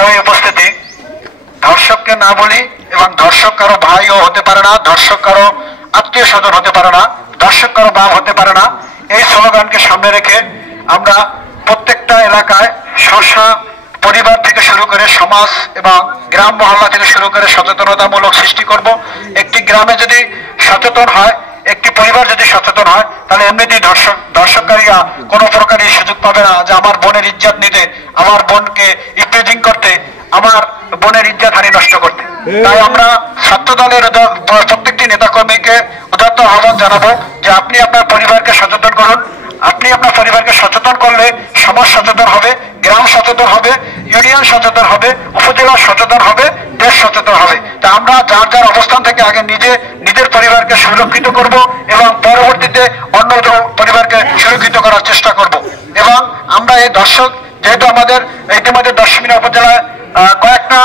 সংগ্রামী উপস্থিতি, ধর্ষককে না বলি এবং ধর্ষক কারো ভাইও হতে পারে না, ধর্ষক কারো আত্মীয় স্বজন হতে পারে না, ধর্ষক কারো বাপ হতে পারে না, এই স্লোগানকে সামনে রেখে আমরা প্রত্যেকটা এলাকায় স্ব পরিবার থেকে শুরু করে সমাজ এবং গ্রাম মহল্লা থেকে শুরু করে সচেতনতামূলক সৃষ্টি করব। একটি গ্রামে যদি সচেতন হয়, একটি পরিবার যদি সচেতন হয়, তাহলে এমনিতেই ধর্ষককারীরা কোনো প্রকারই সুযোগ পাবে না যে আমার বোনের ইজ্জত নিতে, আমার বোনকে ইপ্রিজিং করতে, আমার বোনের ইজ্জত হানি নষ্ট করতে। তাই আমরা ছাত্র দলের প্রত্যেকটি নেতাকর্মীকে উদাত্ত আহ্বান জানাবো যে আপনি আপনার পরিবারকে সচেতন করুন। আপনি আপনার পরিবারকে সচেতন করলে সমাজ সচেতন হবে, গ্রাম সচেতন হবে, ইউনিয়ন সচেতন হবে, উপজেলা সচেতন হবে, দেশ সচেতন হবে। তা আমরা যার যার অবস্থান থেকে আগে নিজের পরিবারকে সুরক্ষিত করব এবং পরবর্তীতে অন্য পরিবারকে সুরক্ষিত করার চেষ্টা করব। এবং আমরা এই দর্শক, যেহেতু আমাদের ইতিমধ্যে দশমিনা উপজেলায় কয়েকটা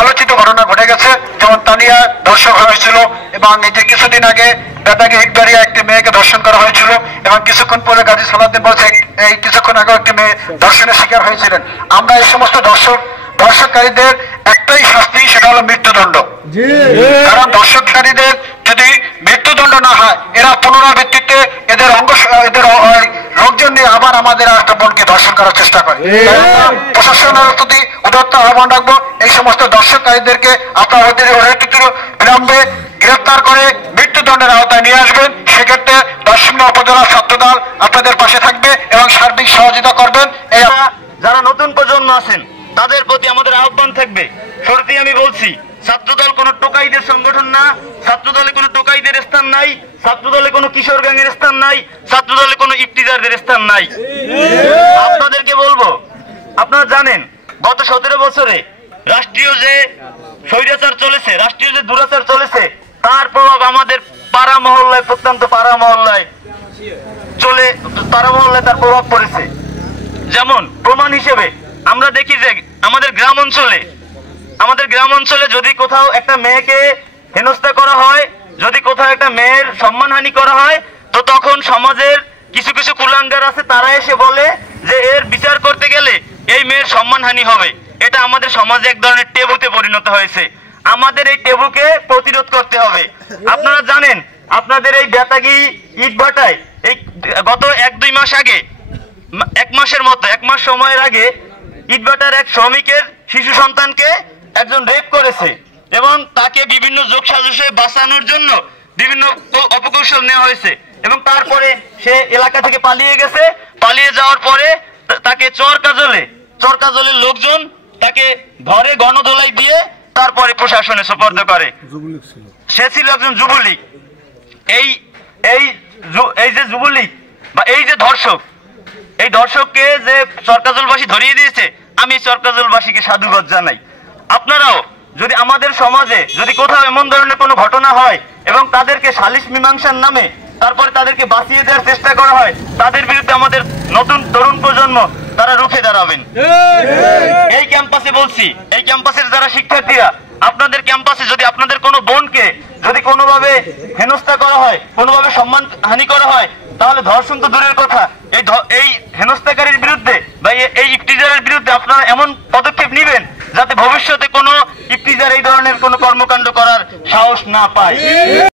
আলোচিত ঘটনা ঘটে গেছে, যেমন তানিয়া ধর্ষক হয়েছিল এবং এই যে কিছুদিন আগে বেতাগে হিকবাড়িয়া একটি মেয়েকে ধর্ষণ করা হয়েছিল এবং কিছুক্ষণ পরে গাজী সালাউদ্দিন বলছে এই কিছুক্ষণ আগে একটি মেয়ে ধর্ষণের শিকার হয়েছিলেন। আমরা এই সমস্ত ধর্ষককারীদের একটাই শাস্তি, সেটা হলো মৃত্যুদণ্ড। কারণ ধর্ষককারীদের যদি মৃত্যুদণ্ড না হয়, এরা পুনরাবৃত্তিতে এদের লোকজন নিয়ে আবার আমাদের একটা বোনকে ধর্ষণ করার চেষ্টা করে। প্রশাসনের প্রতি উদাত্ত আহ্বান রাখবো, এই সমস্ত ধর্ষককারীদেরকে আপনারা বিলম্বে গ্রেফতার করে মৃত্যুদণ্ডের আওতায় নিয়ে আসবেন। সেক্ষেত্রে দশমিনা উপজেলা ছাত্রদল আপনাদের পাশে থাকবে এবং সার্বিক সহযোগিতা করবেন। যারা নতুন প্রজন্ম আছেন তাদের প্রতি আমাদের আহ্বান থাকবে, শুরুতেই আমি বলছি ছাত্রদল কোনো টোকাইদের সংগঠন না, ছাত্রদলে কোনো টোকাইদের স্থান নাই, ছাত্রদলে কোনো কিশোর গ্যাংয়ের স্থান নাই, ছাত্রদলে কোনো ইফতিজারদের স্থান নাই। আপনাদেরকে বলবো, আপনারা জানেন গত 17 বছরে রাষ্ট্রীয় যে স্বৈরাচার চলেছে, রাষ্ট্রীয় যে দুরাচার চলেছে, তার প্রভাব আমাদের পাড়া মহল্লায়, প্রত্যন্ত পাড়া মহল্লায় তার প্রভাব পড়েছে। যেমন প্রমাণ হিসেবে আমরা দেখি যে আমাদের গ্রাম অঞ্চলে যদি কোথাও একটা মেয়েকে হেনস্থা করা হয়, যদি কোথাও একটা মেয়ের সম্মানহানি করা হয়, তো তখন সমাজের কিছু কিছু কুলাঙ্গার আছে, তারা এসে বলে যে এর বিচার করতে গেলে এই মেয়ের সম্মানহানি হবে। এটা আমাদের সমাজে এক ধরনের টেবুতে পরিণত হয়েছে। আমাদের এই টেবুকে প্রতিরোধ করতে হবে। আপনারা জানেন আপনাদের এই বেতাগী ইটভাটায় এই গত 1-2 মাস আগে, এক মাস সময়ের আগে ইটভাটার এক শ্রমিকের শিশু সন্তানকে একজন রেপ করেছে এবং তাকে বিভিন্ন যোগসাজশে বাঁচানোর জন্য বিভিন্ন অপকৌশল নেওয়া হয়েছে এবং তারপরে সে এলাকা থেকে পালিয়ে গেছে। পালিয়ে যাওয়ার পরে তাকে চরকাজলের লোকজন তাকে ধরে গণধোলাই দিয়ে তারপরে প্রশাসনে সোপর্দ করে। সে ছিল একজন যুবলীগ। এই যে যুবলীগ বা এই যে ধর্ষক, এই ধর্ষককে যে চরকাজলবাসী ধরিয়ে দিয়েছে, আমি চরকাজলবাসীকে সাধুবাদ জানাই। আপনারাও যদি আমাদের সমাজে যদি কোথাও এমন ধরনের কোনো ঘটনা হয় এবং তাদেরকে সালিশ মীমাংসার নামে তারপরে তাদেরকে বাঁচিয়ে দেওয়ার চেষ্টা করা হয়, তাদের বিরুদ্ধে আমাদের নতুন তরুণ প্রজন্ম তারা রুখে দাঁড়াবেন। এই ক্যাম্পাসে বলছি, এই ক্যাম্পাসের যারা শিক্ষার্থীরা, আপনাদের ক্যাম্পাসে যদি আপনাদের কোনো বোনকে যদি কোনোভাবে হেনস্থা করা হয়, কোনোভাবে সম্মানহানি করা হয়, তাহলে ধর্ষণ তো দূরের কথা, এই হেনস্থাকারীর বিরুদ্ধে বা এই ইফতিজারের বিরুদ্ধে আপনারা এমন পদক্ষেপ নেবেন যাতে ভবিষ্যতে কোনো ইফতিজার এই ধরনের কোনো কর্মকাণ্ড করার সাহস না পায়।